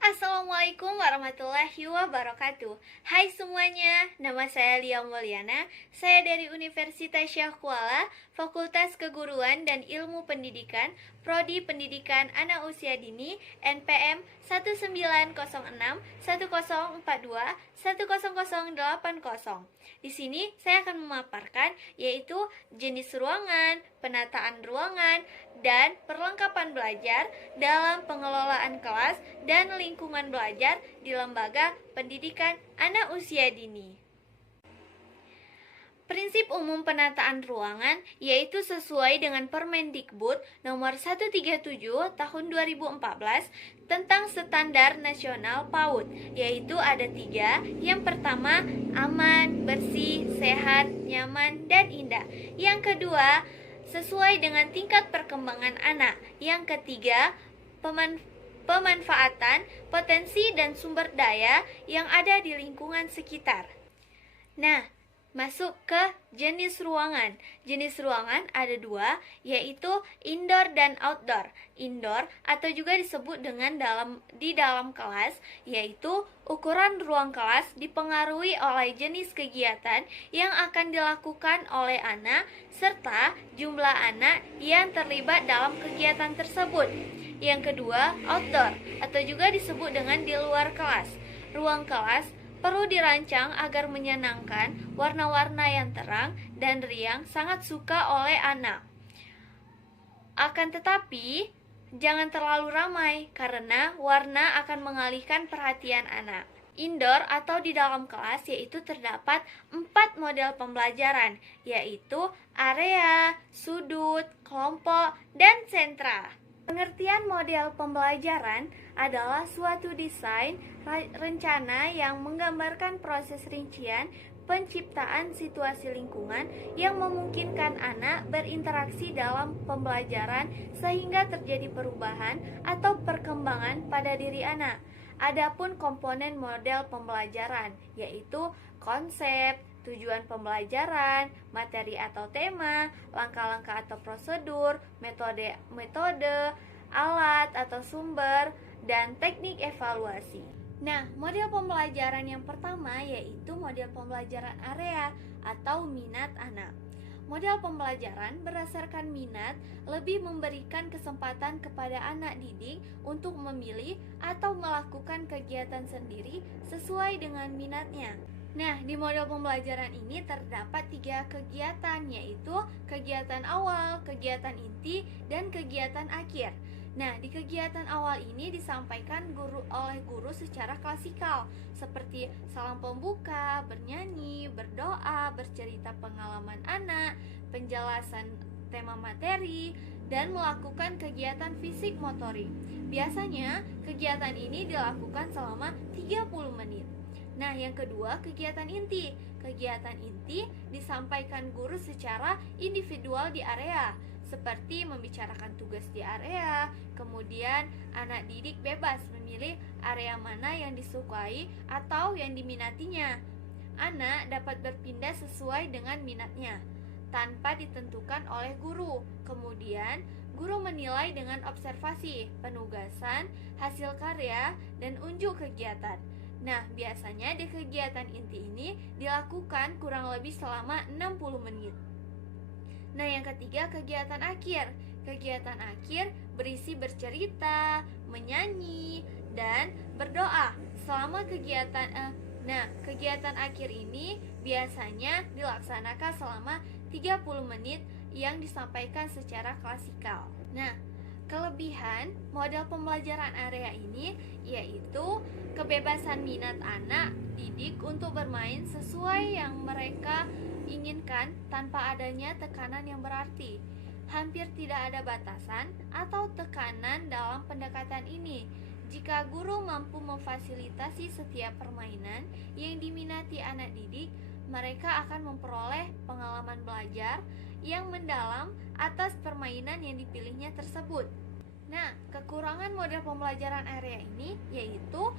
Assalamualaikum warahmatullahi wabarakatuh. Hai semuanya, nama saya Lia Mulyana. Saya dari Universitas Syekh Kuala, Fakultas Keguruan dan Ilmu Pendidikan, Prodi Pendidikan Anak Usia Dini, NPM 194110421080. Di sini saya akan memaparkan yaitu jenis ruangan, penataan ruangan, dan perlengkapan belajar dalam pengelolaan kelas dan lingkungan belajar di lembaga pendidikan anak usia dini. Prinsip umum penataan ruangan yaitu sesuai dengan Permendikbud nomor 137 tahun 2014 tentang standar nasional PAUD, yaitu ada 3. Yang pertama, aman, bersih, sehat, nyaman, dan indah. Yang kedua, sesuai dengan tingkat perkembangan anak. Yang ketiga, pemanfaatan, potensi, dan sumber daya yang ada di lingkungan sekitar. Nah, masuk ke jenis ruangan. Jenis ruangan ada 2, yaitu indoor dan outdoor. Indoor atau juga disebut dengan di dalam kelas, yaitu ukuran ruang kelas dipengaruhi oleh jenis kegiatan yang akan dilakukan oleh anak serta jumlah anak yang terlibat dalam kegiatan tersebut. Yang kedua, outdoor atau juga disebut dengan di luar kelas. Ruang kelas perlu dirancang agar menyenangkan, warna-warna yang terang dan riang sangat suka oleh anak. Akan tetapi, jangan terlalu ramai karena warna akan mengalihkan perhatian anak. Indoor atau di dalam kelas yaitu terdapat 4 model pembelajaran, yaitu area, sudut, kelompok, dan sentra. Pengertian model pembelajaran adalah suatu desain rencana yang menggambarkan proses rincian penciptaan situasi lingkungan yang memungkinkan anak berinteraksi dalam pembelajaran sehingga terjadi perubahan atau perkembangan pada diri anak. Adapun komponen model pembelajaran yaitu konsep, tujuan pembelajaran, materi atau tema, langkah-langkah atau prosedur, metode, alat atau sumber, dan teknik evaluasi. Nah, model pembelajaran yang pertama yaitu model pembelajaran area atau minat anak. Model pembelajaran berdasarkan minat lebih memberikan kesempatan kepada anak didik untuk memilih atau melakukan kegiatan sendiri sesuai dengan minatnya. Nah, di model pembelajaran ini terdapat 3 kegiatan, yaitu kegiatan awal, kegiatan inti, dan kegiatan akhir. Nah, di kegiatan awal ini disampaikan oleh guru secara klasikal, seperti salam pembuka, bernyanyi, berdoa, bercerita pengalaman anak, penjelasan tema materi, dan melakukan kegiatan fisik motorik. Biasanya, kegiatan ini dilakukan selama 30 menit. Nah, yang kedua, kegiatan inti. Kegiatan inti disampaikan guru secara individual di area, seperti membicarakan tugas di area. Kemudian, anak didik bebas memilih area mana yang disukai atau yang diminatinya. Anak dapat berpindah sesuai dengan minatnya, tanpa ditentukan oleh guru. Kemudian, guru menilai dengan observasi, penugasan, hasil karya, dan unjuk kegiatan. Nah, biasanya di kegiatan inti ini dilakukan kurang lebih selama 60 menit. Nah, yang ketiga, kegiatan akhir. Kegiatan akhir berisi bercerita, menyanyi, dan berdoa. Selama kegiatan akhir ini biasanya dilaksanakan selama 30 menit yang disampaikan secara klasikal. Nah, kelebihan model pembelajaran area ini yaitu kebebasan minat anak didik untuk bermain sesuai yang mereka inginkan tanpa adanya tekanan yang berarti. Hampir tidak ada batasan atau tekanan dalam pendekatan ini. Jika guru mampu memfasilitasi setiap permainan yang diminati anak didik, mereka akan memperoleh pengalaman belajar yang mendalam atas permainan yang dipilihnya tersebut. Nah, kekurangan model pembelajaran area ini yaitu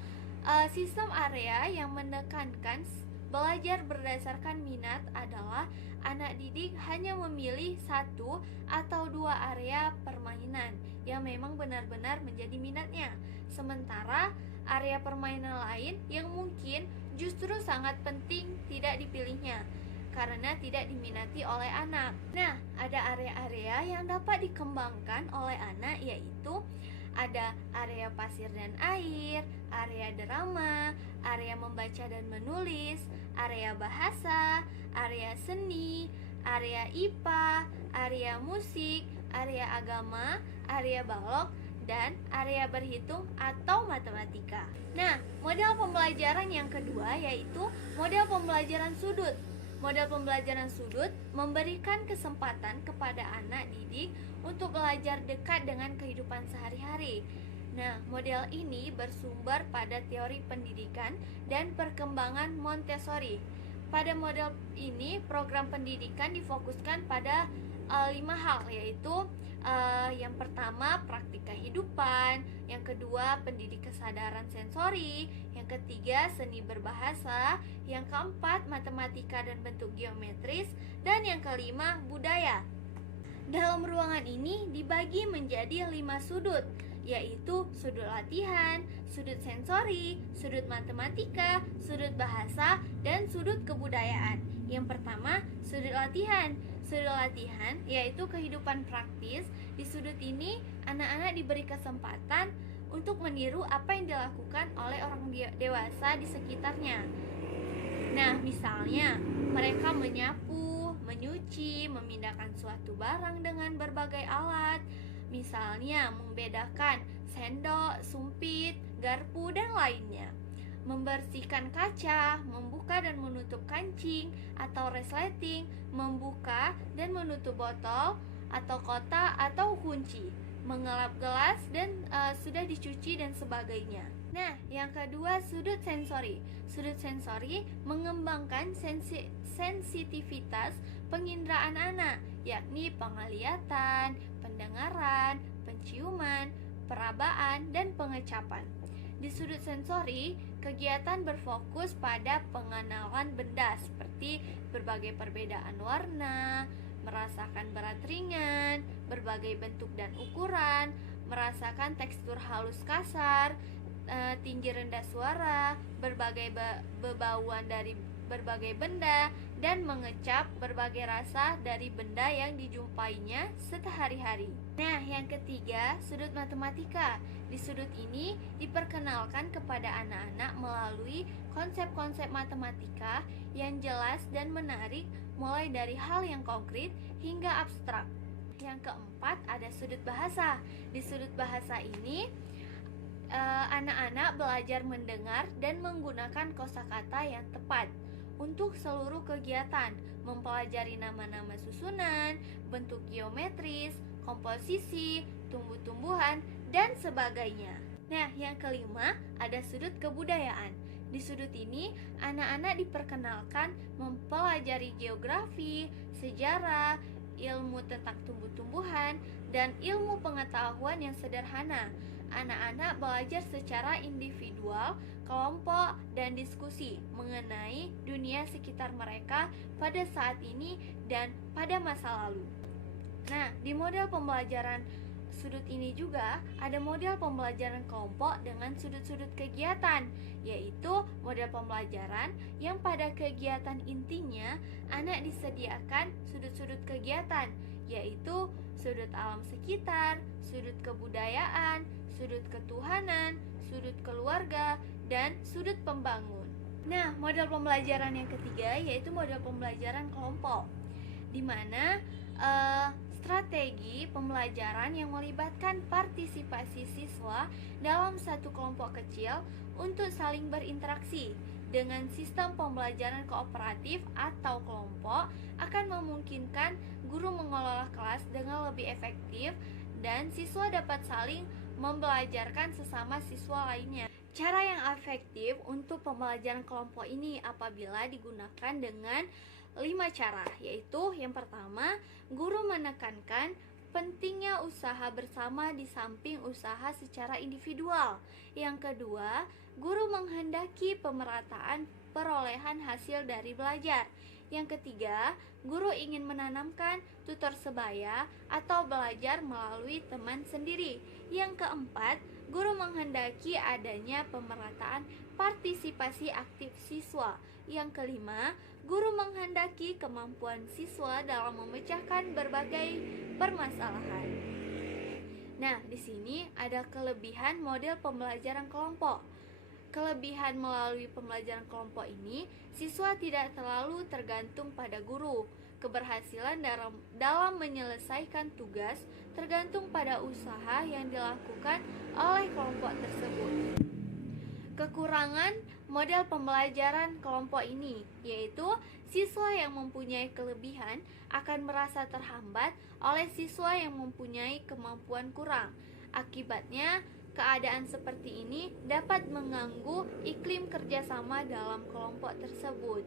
sistem area yang menekankan belajar berdasarkan minat adalah anak didik hanya memilih 1 atau 2 area permainan yang memang benar-benar menjadi minatnya. Sementara area permainan lain yang mungkin justru sangat penting tidak dipilihnya karena tidak diminati oleh anak. Nah, ada area-area yang dapat dikembangkan oleh anak, yaitu ada area pasir dan air, area drama, area membaca dan menulis, area bahasa, area seni, area IPA, area musik, area agama, area balok, dan area berhitung atau matematika. Nah, model pembelajaran yang kedua yaitu model pembelajaran sudut. Model pembelajaran sudut memberikan kesempatan kepada anak didik untuk belajar dekat dengan kehidupan sehari-hari. Nah, model ini bersumber pada teori pendidikan dan perkembangan Montessori. Pada model ini, program pendidikan difokuskan pada 5 hal, yaitu yang pertama praktik kehidupan, yang kedua pendidik kesadaran sensori, yang ketiga seni berbahasa, yang keempat matematika dan bentuk geometris, dan yang kelima budaya. Dalam ruangan ini dibagi menjadi 5 sudut, yaitu sudut latihan, sudut sensori, sudut matematika, sudut bahasa, dan sudut kebudayaan. Yang pertama, sudut latihan. Sudut latihan yaitu kehidupan praktis. Di sudut ini, anak-anak diberi kesempatan untuk meniru apa yang dilakukan oleh orang dewasa di sekitarnya. Nah, misalnya mereka menyapu, menyuci, memindahkan suatu barang dengan berbagai alat. Misalnya membedakan sendok, sumpit, garpu, dan lainnya. Membersihkan kaca, membuka dan menutup kancing atau resleting, membuka dan menutup botol atau kotak atau kunci, mengelap gelas dan sudah dicuci dan sebagainya. Nah, yang kedua sudut sensori. Sudut sensori mengembangkan sensitivitas penginderaan anak, yakni penglihatan, pendengaran, penciuman, perabaan, dan pengecapan. Di sudut sensori, kegiatan berfokus pada pengenalan benda seperti berbagai perbedaan warna, merasakan berat ringan, berbagai bentuk dan ukuran, merasakan tekstur halus kasar, tinggi rendah suara, berbagai bebauan dari berbagai benda, dan mengecap berbagai rasa dari benda yang dijumpainya sehari-hari. Nah, yang ketiga, sudut matematika. Di sudut ini diperkenalkan kepada anak-anak melalui konsep-konsep matematika yang jelas dan menarik, mulai dari hal yang konkret hingga abstrak. Yang keempat, ada sudut bahasa. Di sudut bahasa ini, anak-anak belajar mendengar dan menggunakan kosakata yang tepat untuk seluruh kegiatan, mempelajari nama-nama susunan, bentuk geometris, komposisi, tumbuh-tumbuhan, dan sebagainya. Nah, yang kelima, ada sudut kebudayaan. Di sudut ini, anak-anak diperkenalkan mempelajari geografi, sejarah, ilmu tentang tumbuh-tumbuhan, dan ilmu pengetahuan yang sederhana. Anak-anak belajar secara individual, kelompok, dan diskusi mengenai dunia sekitar mereka pada saat ini dan pada masa lalu. Nah, di model pembelajaran sudut ini juga ada model pembelajaran kelompok dengan sudut-sudut kegiatan, yaitu model pembelajaran yang pada kegiatan intinya anak disediakan sudut-sudut kegiatan, yaitu sudut alam sekitar, sudut kebudayaan, sudut ketuhanan, sudut keluarga, dan sudut pembangun. Nah, model pembelajaran yang ketiga yaitu model pembelajaran kelompok, di mana strategi pembelajaran yang melibatkan partisipasi siswa dalam satu kelompok kecil untuk saling berinteraksi. Dengan sistem pembelajaran kooperatif atau kelompok akan memungkinkan guru mengelola kelas dengan lebih efektif dan siswa dapat saling membelajarkan sesama siswa lainnya. Cara yang efektif untuk pembelajaran kelompok ini apabila digunakan dengan 5 cara, yaitu yang pertama, guru menekankan pentingnya usaha bersama di samping usaha secara individual. Yang kedua, guru menghendaki pemerataan perolehan hasil dari belajar. Yang ketiga, guru ingin menanamkan tutor sebaya atau belajar melalui teman sendiri. Yang keempat, guru menghendaki adanya pemerataan partisipasi aktif siswa. Yang kelima, guru menghendaki kemampuan siswa dalam memecahkan berbagai permasalahan. Nah, di sini ada kelebihan model pembelajaran kelompok. Kelebihan melalui pembelajaran kelompok ini, siswa tidak terlalu tergantung pada guru. Keberhasilan dalam menyelesaikan tugas tergantung pada usaha yang dilakukan oleh kelompok tersebut. Kekurangan model pembelajaran kelompok ini yaitu siswa yang mempunyai kelebihan akan merasa terhambat oleh siswa yang mempunyai kemampuan kurang. Akibatnya, keadaan seperti ini dapat mengganggu iklim kerjasama dalam kelompok tersebut.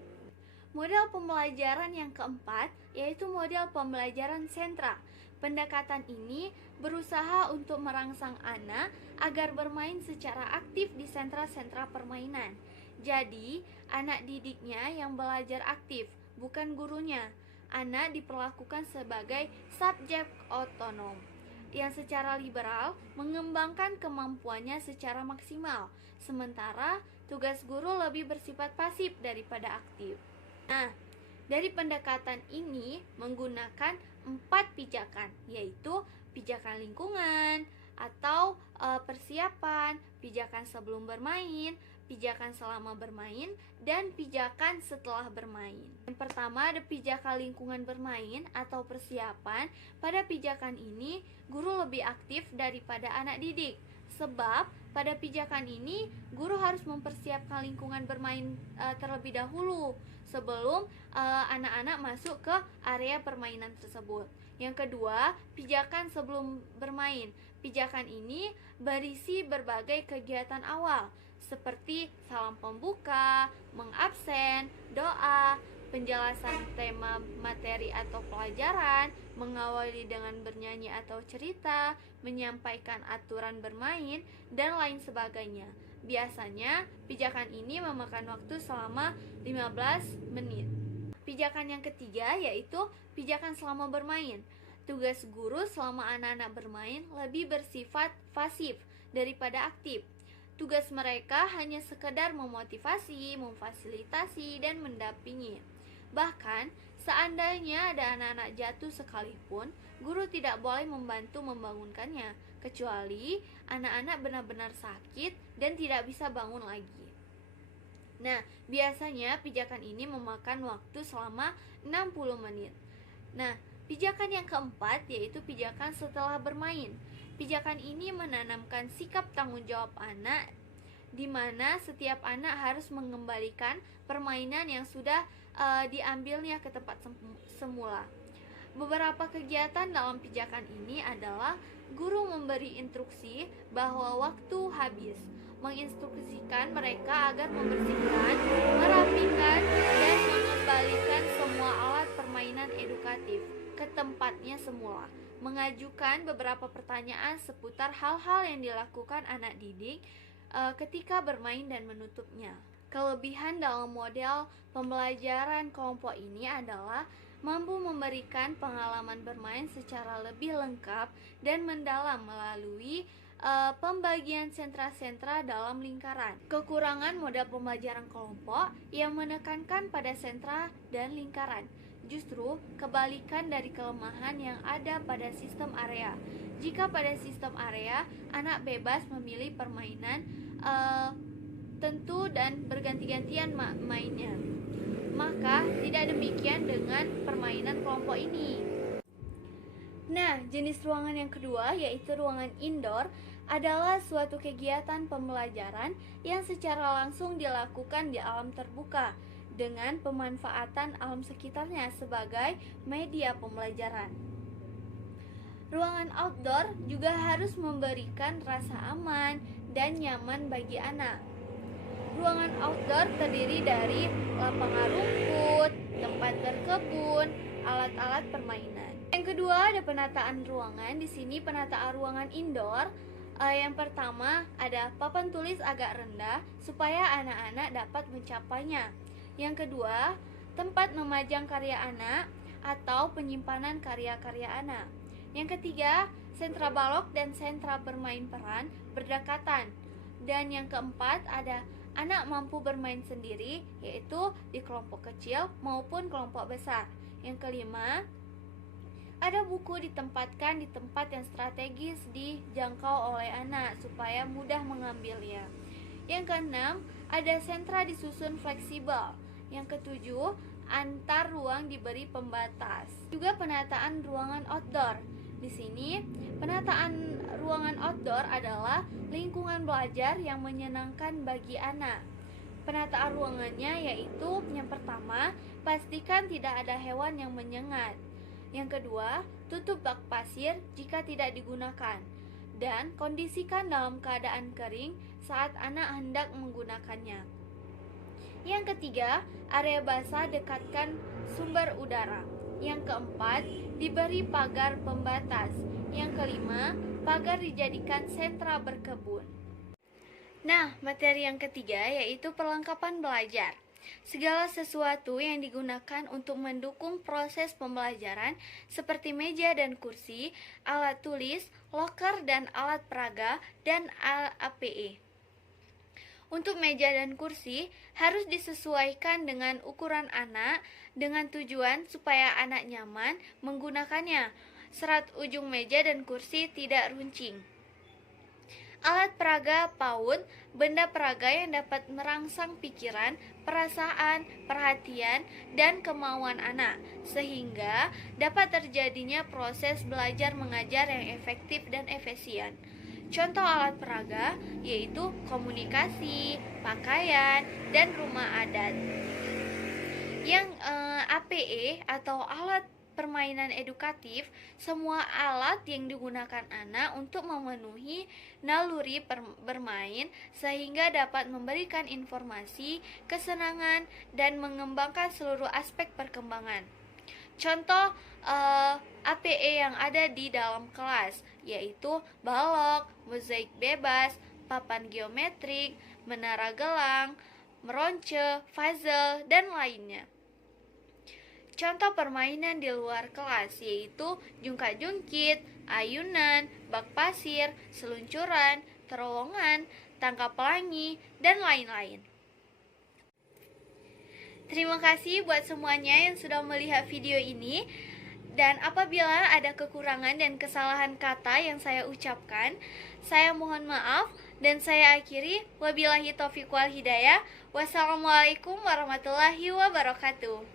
Model pembelajaran yang keempat yaitu model pembelajaran sentra. Pendekatan ini berusaha untuk merangsang anak agar bermain secara aktif di sentra-sentra permainan. Jadi, anak didiknya yang belajar aktif, bukan gurunya. Anak diperlakukan sebagai subjek otonom yang secara liberal mengembangkan kemampuannya secara maksimal, sementara tugas guru lebih bersifat pasif daripada aktif. Nah, dari pendekatan ini menggunakan 4 pijakan, yaitu pijakan lingkungan atau persiapan, pijakan sebelum bermain, pijakan selama bermain, dan pijakan setelah bermain. Yang pertama ada pijakan lingkungan bermain atau persiapan. Pada pijakan ini, guru lebih aktif daripada anak didik. Sebab pada pijakan ini, guru harus mempersiapkan lingkungan bermain terlebih dahulu sebelum anak-anak masuk ke area permainan tersebut. Yang kedua, pijakan sebelum bermain. Pijakan ini berisi berbagai kegiatan awal seperti salam pembuka, mengabsen, doa, penjelasan tema materi atau pelajaran, mengawali dengan bernyanyi atau cerita, menyampaikan aturan bermain, dan lain sebagainya. Biasanya, pijakan ini memakan waktu selama 15 menit. Pijakan yang ketiga yaitu pijakan selama bermain. Tugas guru selama anak-anak bermain lebih bersifat pasif daripada aktif. Tugas mereka hanya sekedar memotivasi, memfasilitasi, dan mendampingi. Bahkan, seandainya ada anak-anak jatuh sekalipun, guru tidak boleh membantu membangunkannya, kecuali anak-anak benar-benar sakit dan tidak bisa bangun lagi. Nah, biasanya pijakan ini memakan waktu selama 60 menit. Nah, pijakan yang keempat yaitu pijakan setelah bermain. Pijakan ini menanamkan sikap tanggung jawab anak, di mana setiap anak harus mengembalikan permainan yang sudah diambilnya ke tempat semula. Beberapa kegiatan dalam pijakan ini adalah guru memberi instruksi bahwa waktu habis, menginstruksikan mereka agar membersihkan, merapikan, dan mengembalikan semua alat permainan edukatif ke tempatnya semula, mengajukan beberapa pertanyaan seputar hal-hal yang dilakukan anak didik ketika bermain dan menutupnya. Kelebihan dalam model pembelajaran kelompok ini adalah mampu memberikan pengalaman bermain secara lebih lengkap dan mendalam melalui pembagian sentra-sentra dalam lingkaran. Kekurangan model pembelajaran kelompok yang menekankan pada sentra dan lingkaran. Justru kebalikan dari kelemahan yang ada pada sistem area. Jika pada sistem area, anak bebas memilih permainan tentu dan berganti-gantian mainnya. Maka tidak demikian dengan permainan kelompok ini. Nah, jenis ruangan yang kedua yaitu ruangan indoor adalah suatu kegiatan pembelajaran yang secara langsung dilakukan di alam terbuka dengan pemanfaatan alam sekitarnya sebagai media pembelajaran. Ruangan outdoor juga harus memberikan rasa aman dan nyaman bagi anak. Ruangan outdoor terdiri dari lapangan rumput, tempat berkebun, alat-alat permainan. Yang kedua ada penataan ruangan. Di sini penataan ruangan indoor. Yang pertama ada papan tulis agak rendah supaya anak-anak dapat mencapainya. Yang kedua, tempat memajang karya anak atau penyimpanan karya-karya anak. Yang ketiga, sentra balok dan sentra bermain peran berdekatan. Dan yang keempat ada anak mampu bermain sendiri, yaitu di kelompok kecil maupun kelompok besar. Yang kelima, ada buku ditempatkan di tempat yang strategis dijangkau oleh anak supaya mudah mengambilnya. Yang keenam, ada sentra disusun fleksibel. Yang ketujuh, antar ruang diberi pembatas. Juga penataan ruangan outdoor. Di sini, penataan ruangan outdoor adalah lingkungan belajar yang menyenangkan bagi anak. Penataan ruangannya yaitu yang pertama, pastikan tidak ada hewan yang menyengat. Yang kedua, tutup bak pasir jika tidak digunakan. Dan kondisikan dalam keadaan kering saat anak hendak menggunakannya. Yang ketiga, area basah dekatkan sumber udara. Yang keempat, diberi pagar pembatas. Yang kelima, pagar dijadikan sentra berkebun. Nah, materi yang ketiga yaitu perlengkapan belajar. Segala sesuatu yang digunakan untuk mendukung proses pembelajaran seperti meja dan kursi, alat tulis, loker dan alat peraga, dan APE. Untuk meja dan kursi harus disesuaikan dengan ukuran anak dengan tujuan supaya anak nyaman menggunakannya. Serat ujung meja dan kursi tidak runcing. Alat peraga PAUD, benda peraga yang dapat merangsang pikiran, perasaan, perhatian, dan kemauan anak, sehingga dapat terjadinya proses belajar mengajar yang efektif dan efisien. Contoh alat peraga yaitu komunikasi, pakaian, dan rumah adat. Yang APE atau alat permainan edukatif, semua alat yang digunakan anak untuk memenuhi naluri bermain sehingga dapat memberikan informasi, kesenangan, dan mengembangkan seluruh aspek perkembangan. Contoh APE yang ada di dalam kelas yaitu balok, mozaik bebas, papan geometrik, menara gelang, meronce, puzzle, dan lainnya. Contoh permainan di luar kelas yaitu jungkat-jungkit, ayunan, bak pasir, seluncuran, terowongan, tangkap pelangi, dan lain-lain. Terima kasih buat semuanya yang sudah melihat video ini. Dan apabila ada kekurangan dan kesalahan kata yang saya ucapkan, saya mohon maaf dan saya akhiri. Wabillahi taufiq wal hidayah. Wassalamualaikum warahmatullahi wabarakatuh.